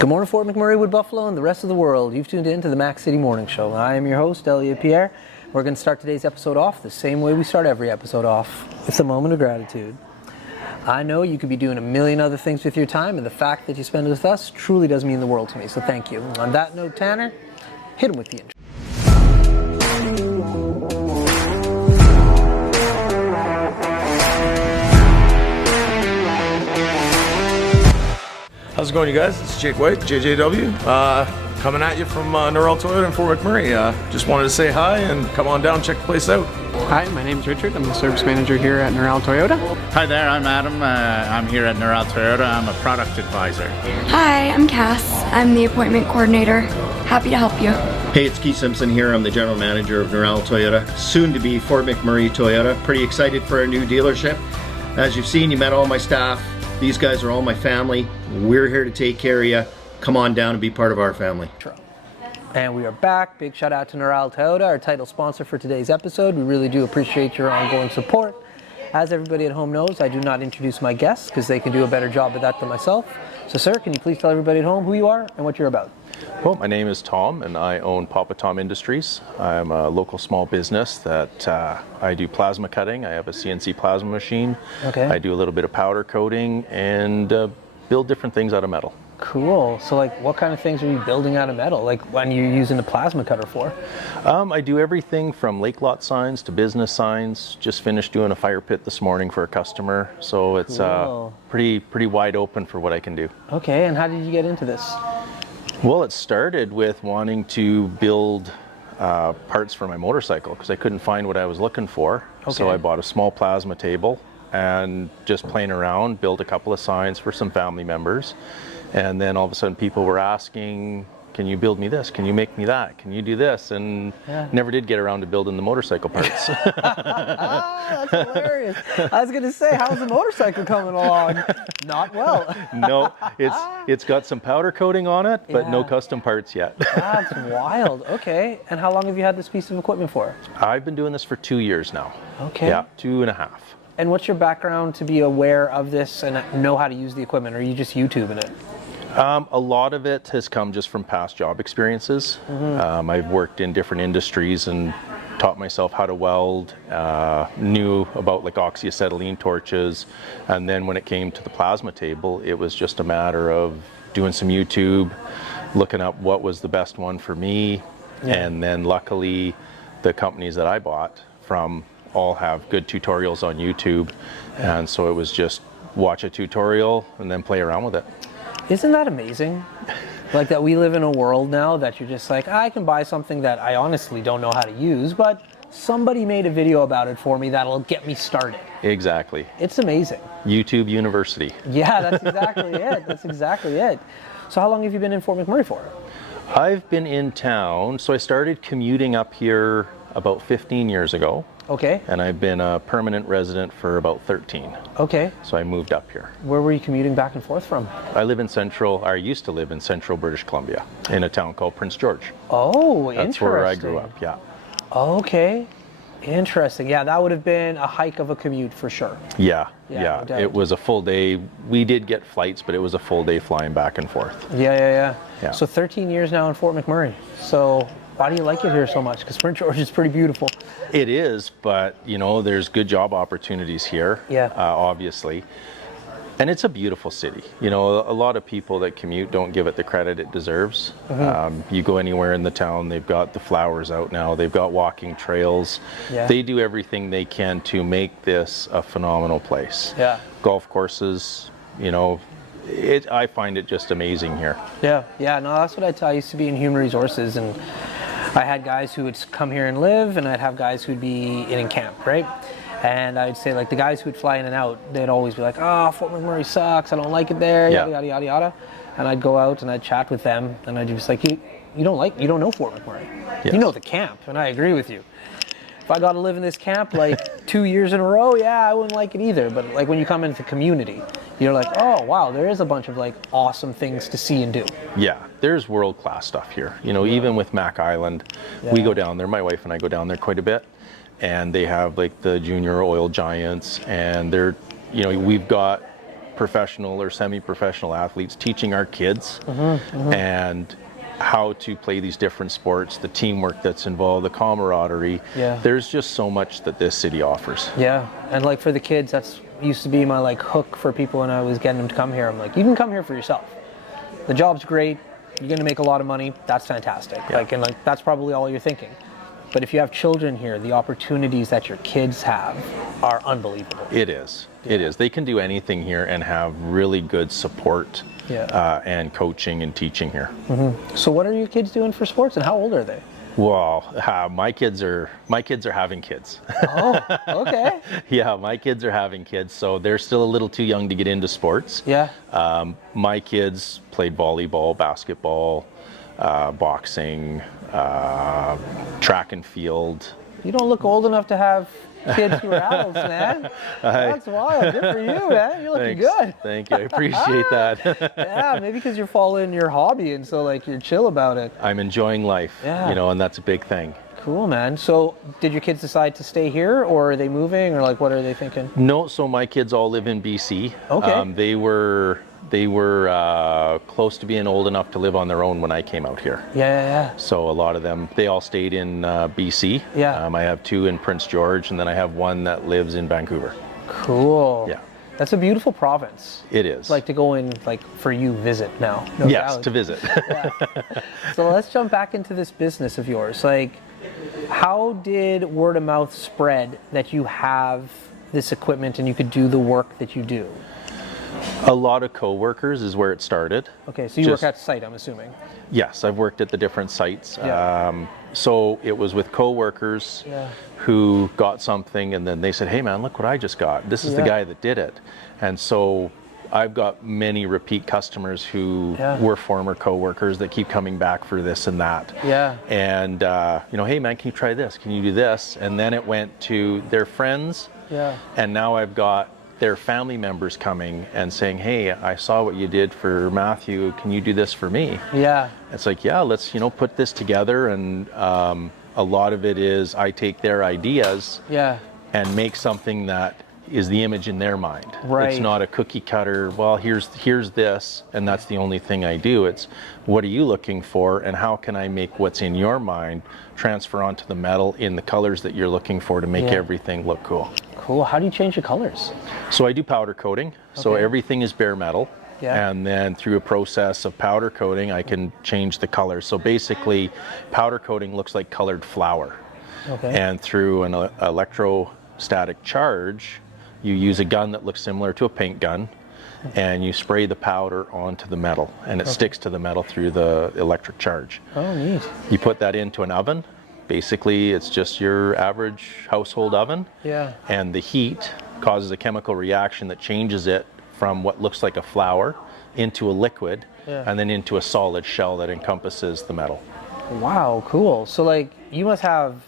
Good morning, Fort McMurray, Wood Buffalo, and the rest of the world. You've tuned in to the Mac City Morning Show. I am your host, Elliot Pierre. We're going to start today's episode off the same way we start every episode off. It's a moment of gratitude. I know you could be doing a million other things with your time, and the fact that you spend it with us truly does mean the world to me, so thank you. On that note, Tanner, hit him with the intro. How's it going, you guys? It's Jake White, JJW, coming at you from Norrell Toyota in Fort McMurray. Just wanted to say hi and come on down, check the place out. Hi, my name's Richard. I'm the service manager here at Norrell Toyota. Hi there, I'm Adam. I'm here at Norrell Toyota. I'm a product advisor. Hi, I'm Cass. I'm the appointment coordinator. Happy to help you. Hey, it's Keith Simpson here. I'm the general manager of Norrell Toyota, soon to be Fort McMurray Toyota. Pretty excited for a new dealership. As you've seen, you met all my staff. These guys are all my family. We're here to take care of you. Come on down and be part of our family. And we are back. Big shout out to Norrell Toyota, our title sponsor for today's episode. We really do appreciate your ongoing support. As everybody at home knows, I do not introduce my guests because they can do a better job of that than myself. So sir, can you please tell everybody at home who you are and what you're about? Well, my name is Tom and I own Papa Tom Industries. I'm a local small business that I do plasma cutting. I have a CNC plasma machine. Okay. I do a little bit of powder coating and build different things out of metal. Cool. So like what kind of things are you building out of metal? Like when you're using a plasma cutter for? I do everything from lake lot signs to business signs. Just finished doing a fire pit this morning for a customer. So it's Cool. pretty wide open for what I can do. Okay, and how did you get into this? Well, it started with wanting to build parts for my motorcycle because I couldn't find what I was looking for. Okay. So I bought a small plasma table and just playing around, built a couple of signs for some family members. And then all of a sudden people were asking, can you build me this? Can you make me that? Can you do this? And never did get around to building the motorcycle parts. That's hilarious. I was going to say, how's the motorcycle coming along? Not well. No, it's got some powder coating on it, but no Yeah. custom parts yet. That's wild. Okay. And how long have you had this piece of equipment for? I've been doing this for 2 years now. Okay. Yeah, 2.5. And what's your background to be aware of this and know how to use the equipment? Or are you just YouTubing it? A lot of it has come just from past job experiences. I've worked in different industries and taught myself how to weld, knew about like oxyacetylene torches, and then when it came to the plasma table, it was just a matter of doing some YouTube, looking up what was the best one for me, and then luckily the companies that I bought from all have good tutorials on YouTube, and so it was just watch a tutorial and then play around with it. Isn't that amazing? Like that we live in a world now that you're just like, I can buy something that I honestly don't know how to use, but somebody made a video about it for me that'll get me started. Exactly. It's amazing. YouTube University. Yeah, that's exactly it. That's exactly it. So how long have you been in Fort McMurray for? I've been in town, so I started commuting up here about 15 years ago. Okay. And I've been a permanent resident for about 13. Okay. So I moved up here. Where were you commuting back and forth from? I used to live in central British Columbia in a town called Prince George. Oh, interesting. That's where I grew up, yeah. Okay. Interesting. Yeah, that would have been a hike of a commute for sure. Yeah. No doubt. It was a full day. We did get flights, but it was a full day flying back and forth. Yeah. Yeah. So 13 years now in Fort McMurray. So why do you like it here so much? Because Prince George is pretty beautiful. It is, but there's good job opportunities here. Yeah. Obviously. And it's a beautiful city. A lot of people that commute don't give it the credit it deserves. You go anywhere in the town, they've got the flowers out now, they've got walking trails. Yeah. They do everything they can to make this a phenomenal place. Yeah. Golf courses, I find it just amazing here. Yeah. No, that's what I used to be in human resources, and I had guys who would come here and live, and I'd have guys who'd be in camp, right? And I'd say, like, the guys who'd fly in and out, they'd always be like, oh, Fort McMurray sucks, I don't like it there, Yeah. yada, yada, yada. And I'd go out and I'd chat with them, and I'd just like, you don't know Fort McMurray. Yeah. You know the camp, and I agree with you. If I got to live in this camp like 2 years in a row, yeah, I wouldn't like it either. But like when you come into the community, you're like, oh, wow, there is a bunch of like awesome things to see and do. Yeah, there's world-class stuff here. Even with Mac Island, we go down there, my wife and I go down there quite a bit. And they have like the junior oil giants, and they're, we've got professional or semi-professional athletes, teaching our kids and how to play these different sports, the teamwork that's involved, the camaraderie. Yeah. There's just so much that this city offers. Yeah, and like for the kids, that's used to be my like hook for people when I was getting them to come here. I'm like, you can come here for yourself. The job's great. You're gonna make a lot of money. That's fantastic. Like, and like that's probably all you're thinking. But if you have children here, the opportunities that your kids have are unbelievable. It is. It is. They can do anything here and have really good support and coaching and teaching here. So what are your kids doing for sports, and how old are they? Well, my kids are having kids. Oh, okay. Yeah, my kids are having kids, so they're still a little too young to get into sports. Yeah. My kids played volleyball, basketball, boxing, track and field. You don't look old enough to have kids who are adults, man. That's wild. Good for you, man. You're looking good. Thank you. I appreciate that. Yeah, maybe because you're following your hobby and so like you're chill about it. I'm enjoying life, you know, and that's a big thing. Cool, man. So did your kids decide to stay here, or are they moving, or like what are they thinking? No, so my kids all live in BC. Okay. They were close to being old enough to live on their own when I came out here. Yeah. So a lot of them, they all stayed in BC. Yeah. I have 2 in Prince George, and then I have 1 that lives in Vancouver. Cool. Yeah. That's a beautiful province. It is. It's like to go in, like for you, visit now. No yes, doubt. to visit. Yeah. So let's jump back into this business of yours. Like, how did word of mouth spread that you have this equipment and you could do the work that you do? A lot of co-workers is where it started. Okay, so you work at site, I'm assuming. Yes, I've worked at the different sites. Yeah. So it was with co-workers who got something, and then they said, hey man, look what I just got. This is the guy that did it. And so I've got many repeat customers who were former co-workers that keep coming back for this and that. Yeah. And, you know, hey man, can you try this? Can you do this? And then it went to their friends. Yeah. And now I've got their family members coming and saying, hey, I saw what you did for Matthew. Can you do this for me? Yeah. It's like, yeah, let's, you know, put this together. And a lot of it is I take their ideas and make something that is the image in their mind. Right. It's not a cookie cutter, well, here's this, and that's the only thing I do. It's what are you looking for, and how can I make what's in your mind transfer onto the metal in the colors that you're looking for to make everything look cool. Cool. How do you change the colors? So I do powder coating. So everything is bare metal. Yeah. And then through a process of powder coating, I can change the colors. So basically, powder coating looks like colored flour. Okay. And through an electrostatic charge, you use a gun that looks similar to a paint gun, and you spray the powder onto the metal, and it sticks to the metal through the electric charge. Oh, neat. You put that into an oven. Basically, it's just your average household oven. Yeah. And the heat causes a chemical reaction that changes it from what looks like a flour into a liquid, and then into a solid shell that encompasses the metal. Wow, cool. So like you must have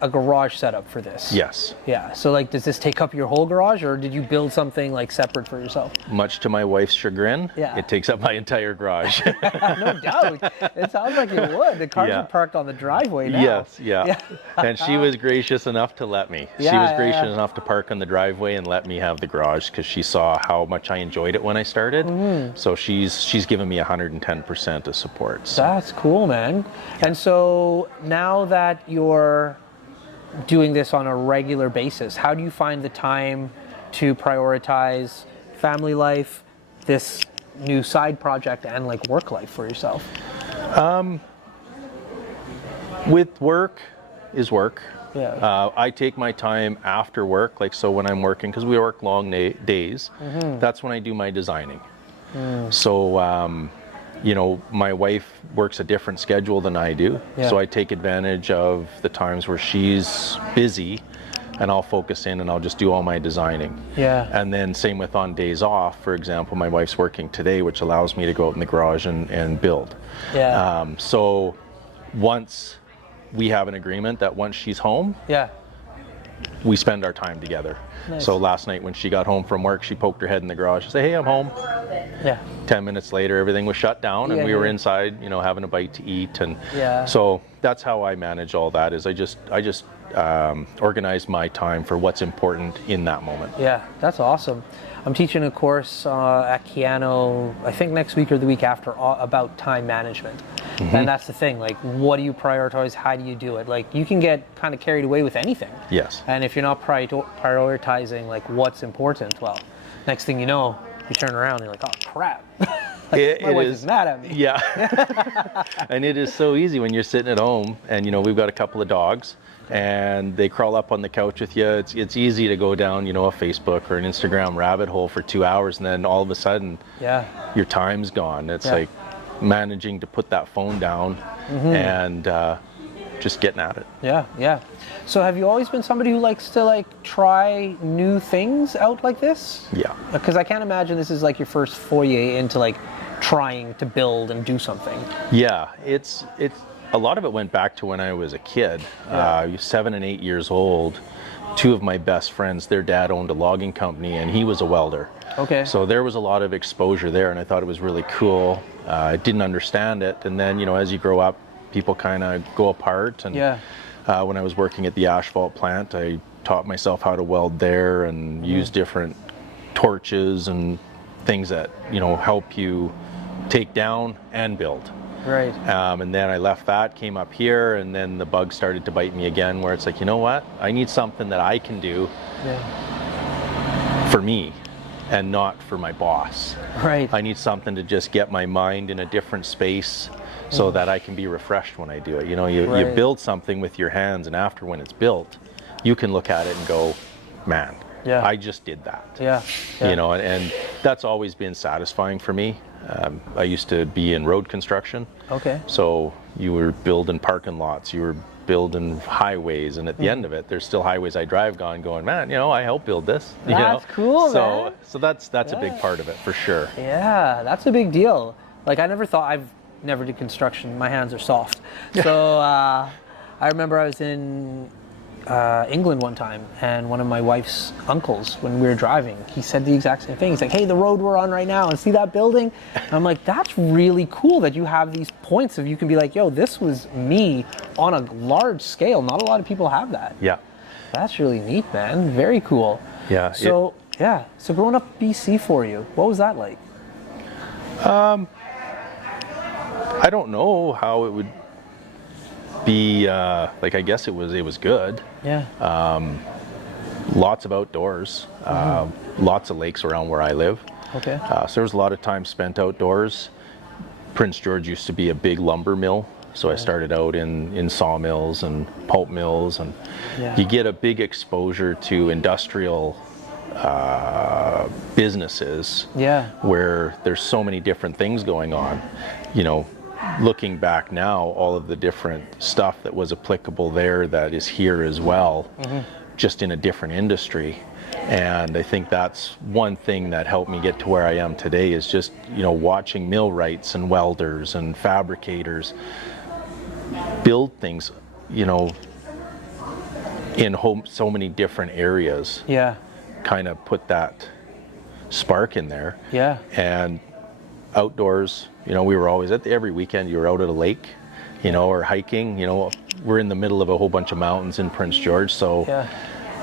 a garage setup for this. Yes. Yeah. So like, does this take up your whole garage, or did you build something like separate for yourself? Much to my wife's chagrin, it takes up my entire garage. No doubt. It sounds like it would. The cars are parked on the driveway now. Yes, yeah. And she was gracious enough to let me. She was gracious enough to park on the driveway and let me have the garage because she saw how much I enjoyed it when I started. So she's given me 110% of support. So. That's cool, man. And so now that you're doing this on a regular basis, how do you find the time to prioritize family life, this new side project, and like work life for yourself? With work is work. Yeah. I take my time after work, like so when I'm working, because we work long days, that's when I do my designing. So, you know, my wife works a different schedule than I do, so I take advantage of the times where she's busy, and I'll focus in and I'll just do all my designing. Yeah. And then same with on days off. For example, my wife's working today, which allows me to go out in the garage and build. Yeah. So once we have an agreement that once she's home, we spend our time together. Nice. So last night when she got home from work, she poked her head in the garage and said, hey, I'm home. Yeah. 10 minutes later, everything was shut down and Yeah, we were yeah. inside, having a bite to eat. And Yeah. so that's how I manage all that, is I just organize my time for what's important in that moment. Yeah, that's awesome. I'm teaching a course at Keano, I think next week or the week after, about time management. And that's the thing, like, what do you prioritize? How do you do it? Like, you can get kind of carried away with anything. Yes. And if you're not prioritizing, like, what's important, well, next thing you know, you turn around and you're like, oh, crap. My wife is mad at me. Yeah. And it is so easy when you're sitting at home and, we've got a couple of dogs and they crawl up on the couch with you. It's easy to go down, a Facebook or an Instagram rabbit hole for 2 hours and then all of a sudden your time's gone. It's like managing to put that phone down and just getting at it. Yeah, yeah. So have you always been somebody who likes to like try new things out like this? Yeah. Because I can't imagine this is like your first foray into like trying to build and do something. Yeah, it's a lot of it went back to when I was a kid. I was 7 and 8 years old. Two of my best friends, their dad owned a logging company and he was a welder. Okay. So there was a lot of exposure there and I thought it was really cool. I didn't understand it, and then as you grow up, people kind of go apart. And when I was working at the asphalt plant, I taught myself how to weld there and use different torches and things that help you take down and build. Right. And then I left that, came up here, and then the bug started to bite me again, where it's like, you know what? I need something that I can do for me and not for my boss. Right. I need something to just get my mind in a different space so that I can be refreshed when I do it. You build something with your hands, and after when it's built, you can look at it and go, man, I just did that. Yeah. And that's always been satisfying for me. I used to be in road construction. Okay. So you were building parking lots, you were building highways, and at the end of it, there's still highways I drive going, man, I helped build this. That's cool, man. So that's a big part of it for sure. Yeah, that's a big deal. Like, I've never did construction. My hands are soft. So I remember I was in England one time, and one of my wife's uncles, when we were driving, he said the exact same thing. He's like, hey, the road we're on right now, and see that building? And I'm like, that's really cool that you have these points of you can be like, yo, this was me on a large scale. Not a lot of people have that. Yeah. That's really neat, man. Very cool. Yeah. So growing up BC for you, what was that like? I don't know how it would be, I guess it was good. Yeah. Lots of outdoors, lots of lakes around where I live. Okay. So there was a lot of time spent outdoors. Prince George used to be a big lumber mill, so I started out in sawmills and pulp mills, and you get a big exposure to industrial businesses where there's so many different things going on. Looking back now, all of the different stuff that was applicable there that is here as well, just in a different industry. And I think that's one thing that helped me get to where I am today, is just, watching millwrights and welders and fabricators build things, in so many different areas. Yeah. Kind of put that spark in there. Yeah. And outdoors, we were always every weekend you were out at a lake, or hiking. We're in the middle of a whole bunch of mountains in Prince George, so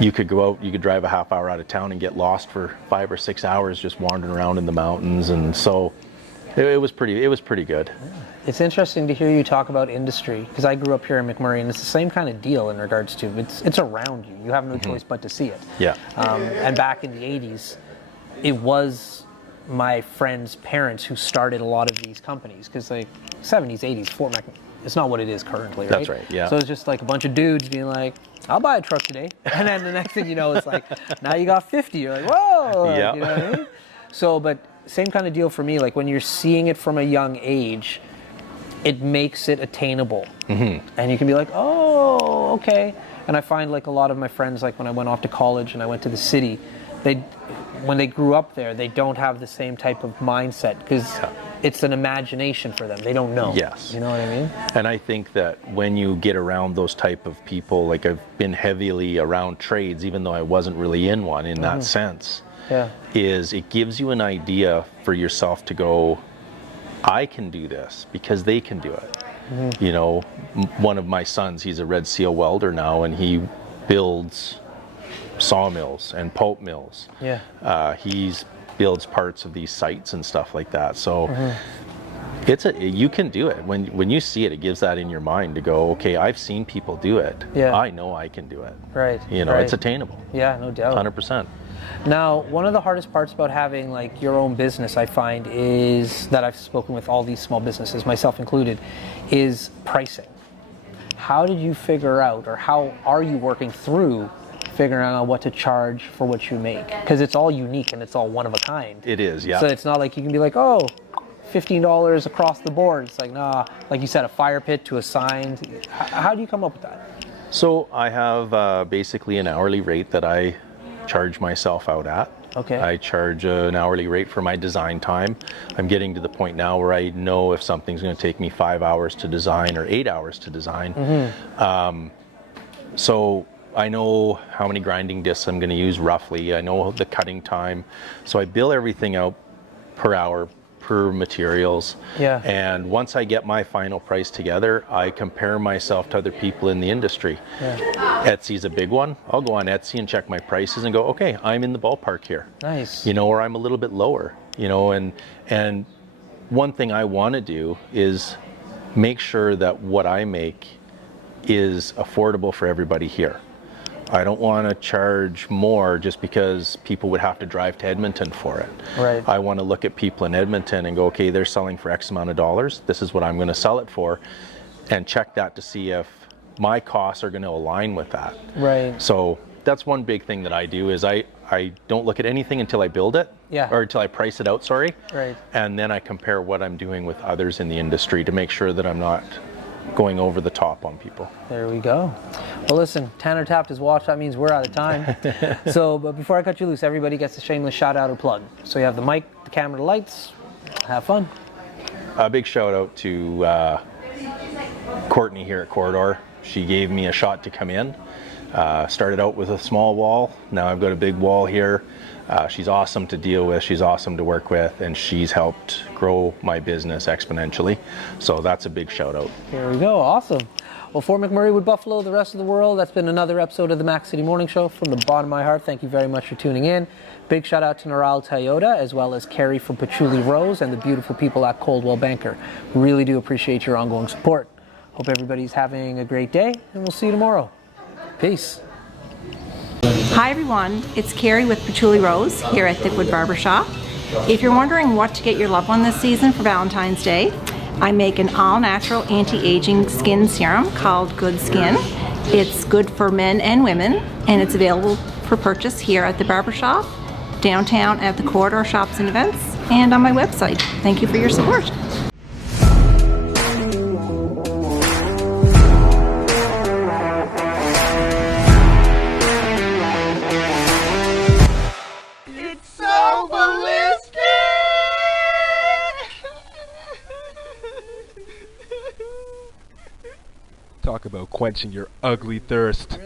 you could go out, you could drive a half hour out of town and get lost for 5 or 6 hours just wandering around in the mountains, and so it was pretty good. It's interesting to hear you talk about industry, because I grew up here in McMurray, and it's the same kind of deal in regards to it's around you. You have no choice but to see it. Yeah. And back in the 80s, it was my friends' parents who started a lot of these companies, because 70s, 80s, Fort Mac, it's not what it is currently, right? That's right, yeah. So it's just like a bunch of dudes being like, I'll buy a truck today. And then the next thing you know, it's like, now you got 50. You're like, whoa. Yeah. You know what I mean? So, but same kind of deal for me. Like when you're seeing it from a young age, it makes it attainable. And you can be like, oh, okay. And I find like a lot of my friends, like when I went off to college and I went to the city, when they grew up there, they don't have the same type of mindset, because it's an imagination for them. They don't know. Yes. You know what I mean? And I think that when you get around those type of people, like I've been heavily around trades, even though I wasn't really in one in that sense, Yeah. is it gives you an idea for yourself to go, I can do this because they can do it. You know, one of my sons, he's a Red Seal welder now, and he builds sawmills and pulp mills. Yeah. He's builds parts of these sites and stuff like that. So you can do it. When you see it, it gives that in your mind to go, okay, I've seen people do it. Yeah. I know I can do it. Right. You know, right. it's attainable. Yeah, no doubt. 100%. Now, one of the hardest parts about having like your own business, I find, is that I've spoken with all these small businesses, myself included, is pricing. How did you figure out, or how are you working through figuring out what to charge for what you make? Because it's all unique and it's all one of a kind. It is, yeah. So it's not like you can be like, oh, $15 across the board. It's like, nah, like you said, a fire pit to a sign. How do you come up with that? So I have basically an hourly rate that I charge myself out at. Okay. I charge an hourly rate for my design time. I'm getting to the point now where I know if something's going to take me 5 hours to design or 8 hours to design. So I know how many grinding discs I'm going to use roughly. I know the cutting time. So I bill everything out per hour, per materials. Yeah. And once I get my final price together, I compare myself to other people in the industry. Yeah. Etsy's a big one. I'll go on Etsy and check my prices and go, okay, I'm in the ballpark here. Nice. You know, or I'm a little bit lower, you know, and one thing I want to do is make sure that what I make is affordable for everybody here. I don't want to charge more just because people would have to drive to Edmonton for it. Right. I want to look at people in Edmonton and go, okay, they're selling for X amount of dollars. This is what I'm going to sell it for, and check that to see if my costs are going to align with that. Right. So that's one big thing that I do is I don't look at anything until I build it. Yeah. Or until I price it out, sorry. Right. And then I compare what I'm doing with others in the industry to make sure that I'm not going over the top on people. There we go. Well, listen, Tanner tapped his watch. That means we're out of time. So, but before I cut you loose, everybody gets a shameless shout out or plug. So you have the mic, the camera, the lights. Have fun. A big shout out to Courtney here at Corridor. She gave me a shot to come in. Started out with a small wall. Now I've got a big wall here. She's awesome to deal with. She's awesome to work with, and she's helped grow my business exponentially. So that's a big shout out. Here we go. Awesome. Well, Fort McMurray with Buffalo, the rest of the world, that's been another episode of the Mac City Morning Show. From the bottom of my heart, thank you very much for tuning in. Big shout out to Neural Toyota, as well as Carrie from Patchouli Rose and the beautiful people at Coldwell Banker. We really do appreciate your ongoing support. Hope everybody's having a great day, and we'll see you tomorrow. Peace. Hi everyone, it's Carrie with Patchouli Rose here at Thickwood Barbershop. If you're wondering what to get your loved one this season for Valentine's Day, I make an all-natural anti-aging skin serum called Good Skin. It's good for men and women, and it's available for purchase here at the barbershop, downtown at the Corridor Shops and Events, and on my website. Thank you for your support. Talk about quenching your ugly thirst.